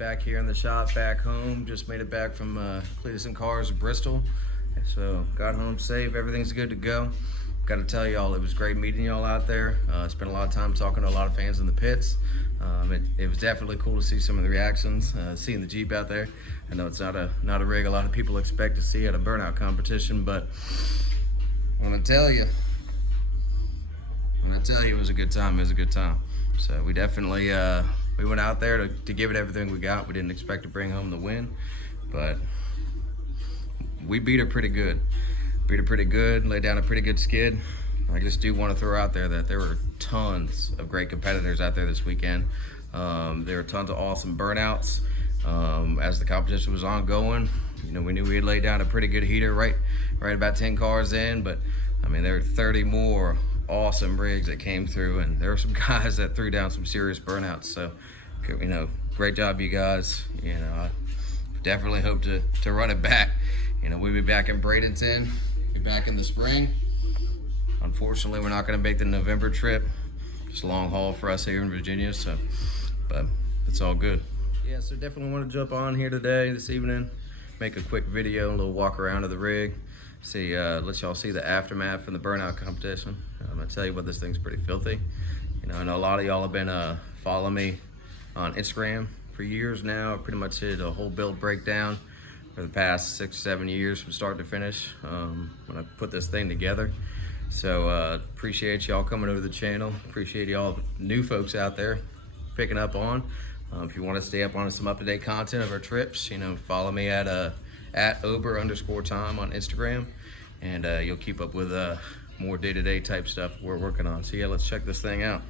Back here in the shop, back home. Just made it back from Cleetus and Cars, Bristol. So got home safe. Everything's good to go. Got to tell y'all, it was great meeting y'all out there. Spent a lot of time talking to a lot of fans in the pits. It was definitely cool to see some of the reactions, seeing the Jeep out there. I know it's not a rig a lot of people expect to see at a burnout competition, but when I tell you, it was a good time. It was a good time. So we definitely we went out there to give it everything we got. We didn't expect to bring home the win, but we beat her pretty good. Laid down a pretty good skid. I just do want to throw out there that there were tons of great competitors out there this weekend. There were tons of awesome burnouts. As the competition was ongoing, you know, we knew we had laid down a pretty good heater right about 10 cars in, but I mean, there were 30 more awesome rigs that came through, and there were some guys that threw down some serious burnouts. So, you know, great job, you guys. You know, I definitely hope to run it back. You know, we'll be back in Bradenton, be back in the spring. Unfortunately, we're not going to make the November trip. It's a long haul for us here in Virginia, so, but it's all good. Yeah, so definitely want to jump on here today, this evening, make a quick video, a little walk around of the rig. See, let y'all see the aftermath from the burnout competition. I'm gonna tell you what, this thing's pretty filthy. You know, I know a lot of y'all have been following me on Instagram for years now. I pretty much did a whole build breakdown for the past 6-7 years from start to finish when I put this thing together. So appreciate y'all coming over to the channel. Appreciate y'all new folks out there picking up on. If you want to stay up on some up-to-date content of our trips, you know, follow me at @Ober_time on Instagram, and you'll keep up with more day-to-day type stuff we're working on. So yeah, let's check this thing out.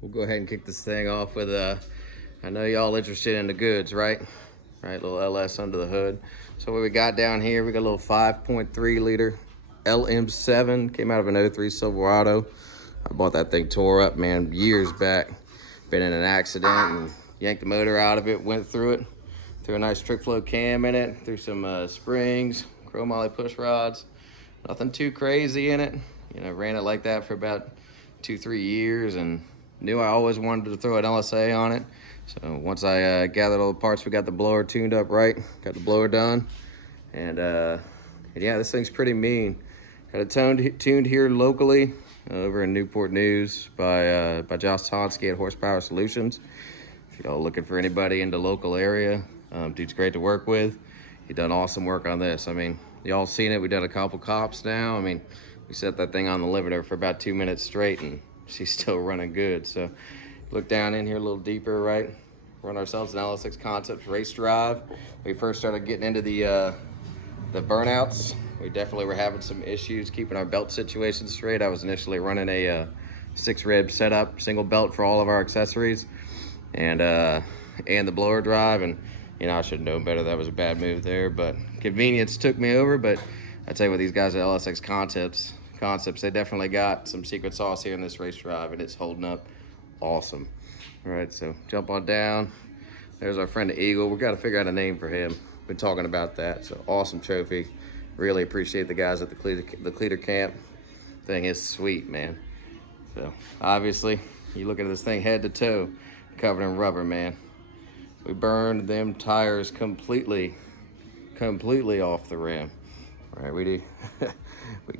We'll go ahead and kick this thing off with I know y'all interested in the goods, right? Right, little LS under the hood. So what we got down here, we got a little 5.3 liter LM7, came out of an 03 Silverado. I bought that thing tore up, man, years back. Been in an accident and yanked the motor out of it, went through it. Threw a nice trick flow cam in it, threw some springs, chrome moly push rods. Nothing too crazy in it. You know, ran it like that for about 2-3 years and knew I always wanted to throw an LSA on it. So once I gathered all the parts, we got the blower tuned up right, got the blower done. And yeah, this thing's pretty mean. Got it tuned here locally over in Newport News by Josh Tonsky at Horsepower Solutions. If y'all looking for anybody in the local area, dude's great to work with. He done awesome work on this. I mean, y'all seen it. We done a couple cops now. I mean, we set that thing on the limiter for about 2 minutes straight and she's still running good. So look down in here a little deeper, right? Run ourselves an LS6 Concepts race drive. We first started getting into the burnouts. We definitely were having some issues keeping our belt situation straight. I was initially running a 6-rib setup, single belt for all of our accessories, and the blower drive, and you know, I should have known better. That was a bad move there, but convenience took me over. But I tell you what, these guys at LS6 Concepts, they definitely got some secret sauce here in this race drive, and it's holding up awesome. All right, so jump on down. There's our friend the Eagle. We got to figure out a name for him. Been talking about that. So awesome trophy. Really appreciate the guys at the Cleetus camp. Thing is sweet, man. So obviously, you look at this thing head to toe, covered in rubber, man. We burned them tires completely off the rim. All right, we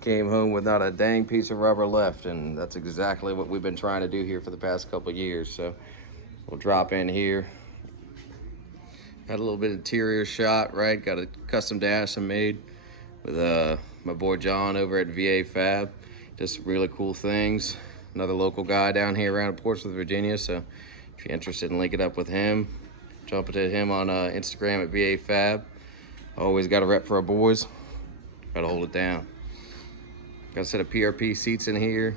came home with not a dang piece of rubber left, and that's exactly what we've been trying to do here for the past couple of years. So we'll drop in here. Had a little bit of interior shot, right? Got a custom dash I made with my boy John over at VA Fab. Just really cool things. Another local guy down here around Portsmouth, Virginia. So if you're interested in linking up with him, jump into him on Instagram at VA Fab. Always got a rep for our boys. Got to hold it down. Got a set of PRP seats in here.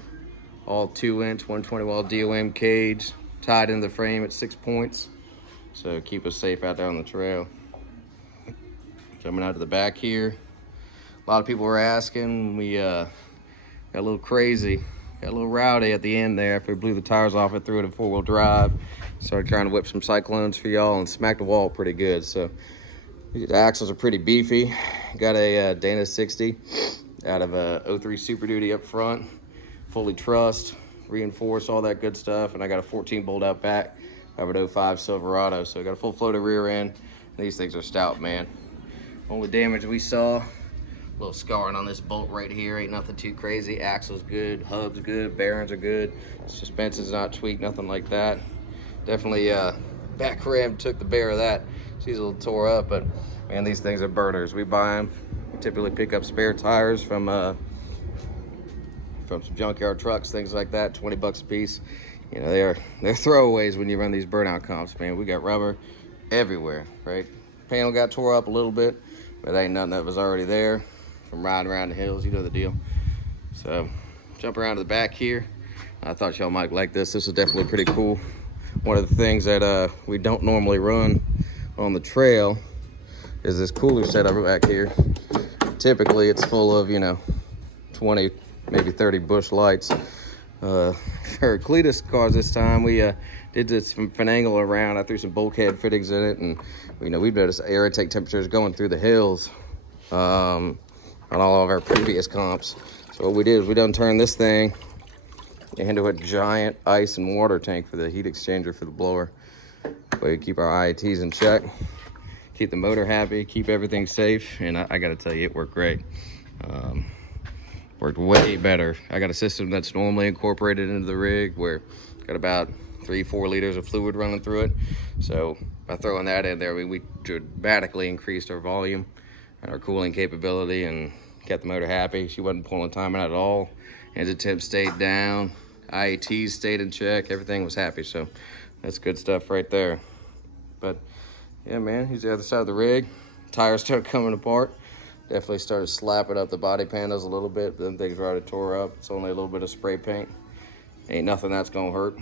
All 2-inch, 120 watt DOM cage. Tied in the frame at 6 points. So keep us safe out there on the trail. Coming out to the back here. A lot of people were asking. We got a little crazy. Got a little rowdy at the end there after we blew the tires off it, threw it in 4-wheel drive. Started trying to whip some cyclones for y'all and smacked the wall pretty good. So these axles are pretty beefy. Got a Dana 60 out of a 03 Super Duty up front. Fully trussed, reinforced, all that good stuff. And I got a 14 bolt out back I have an '05 Silverado, so I got a full floated rear end. These things are stout, man. Only damage we saw, a little scarring on this bolt right here. Ain't nothing too crazy. Axle's good, hub's good, bearings are good. Suspension's not tweaked, nothing like that. Definitely back rim took the bear of that. She's a little tore up, but man, these things are burners. We buy them. We typically pick up spare tires from some junkyard trucks, things like that, 20 bucks a piece. You know, they're throwaways when you run these burnout comps, man. We got rubber everywhere, right? Panel got tore up a little bit, but ain't nothing that was already there from riding around the hills. You know the deal. So jump around to the back here. I thought y'all might like this. This is definitely pretty cool. One of the things that we don't normally run on the trail is this cooler setup back here. Typically it's full of, you know, 20, maybe 30 bush lights. For Cleetus cars this time, we did this from finagle around. I threw some bulkhead fittings in it, and you know, we've noticed air intake temperatures going through the hills on all of our previous comps. So what we did is we done turned this thing into a giant ice and water tank for the heat exchanger for the blower. We keep our IATs in check, keep the motor happy, keep everything safe, and I gotta tell you, it worked great. Worked way better. I got a system that's normally incorporated into the rig where got about 3-4 liters of fluid running through it. So by throwing that in there, we dramatically increased our volume and our cooling capability and kept the motor happy. She wasn't pulling time out at all. Engine temp stayed down. IATs stayed in check. Everything was happy. So that's good stuff right there. But yeah, man, here's the other side of the rig. Tires start coming apart. Definitely started slapping up the body panels a little bit. Then things were already tore up. It's only a little bit of spray paint. Ain't nothing that's gonna hurt.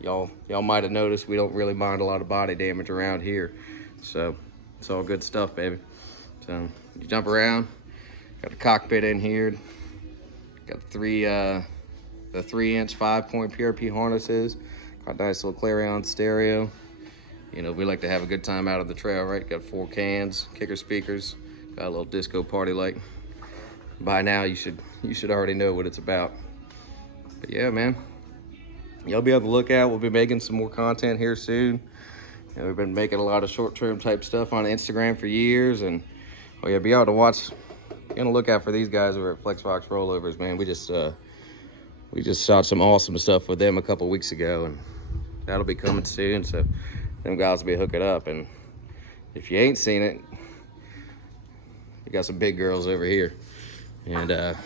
Y'all might have noticed we don't really mind a lot of body damage around here. So it's all good stuff, baby. So you jump around, got the cockpit in here. Got the 3-inch 5-point PRP harnesses. Got a nice little Clarion stereo. You know, we like to have a good time out on the trail, right? Got 4 cans, kicker speakers. Got a little disco party light. By now, you should already know what it's about. But yeah, man, y'all be able to look out. We'll be making some more content here soon. And we've been making a lot of short-term type stuff on Instagram for years, and oh yeah, be able to watch. Gonna look out for these guys over at FlexFox Rollovers, man. We just shot some awesome stuff with them a couple weeks ago, and that'll be coming soon. So them guys will be hooking up, and if you ain't seen it, we got some big girls over here, and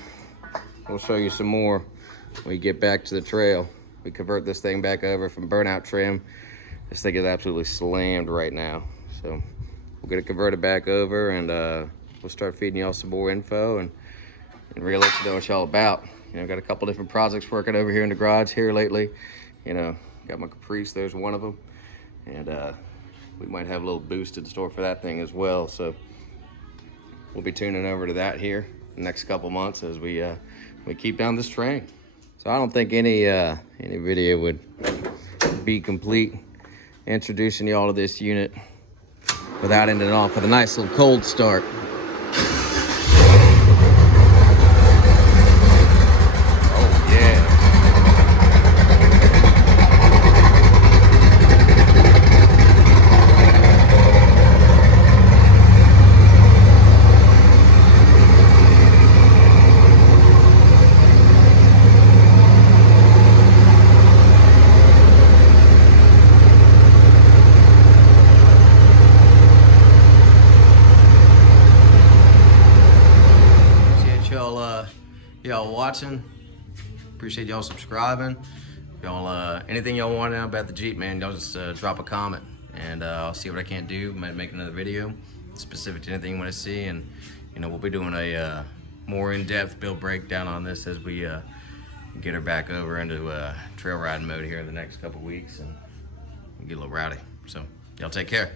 we'll show you some more when we get back to the trail. We convert this thing back over from burnout trim. This thing is absolutely slammed right now, so we'll get it converted back over, and we'll start feeding y'all some more info and really let you know what y'all about. You know, got a couple different projects working over here in the garage here lately. You know, got my Caprice, there's one of them, and we might have a little boost in store for that thing as well. So we'll be tuning over to that here the next couple months as we keep down this train. So I don't think any video would be complete introducing y'all to this unit without ending it off with a nice little cold start. Y'all watching, appreciate y'all subscribing. Y'all anything y'all want to know about the Jeep, man, y'all just drop a comment, and I'll see what I can't do. Might make another video specific to anything you want to see, and you know, we'll be doing a more in-depth build breakdown on this as we get her back over into trail riding mode here in the next couple weeks and get a little rowdy. So y'all take care.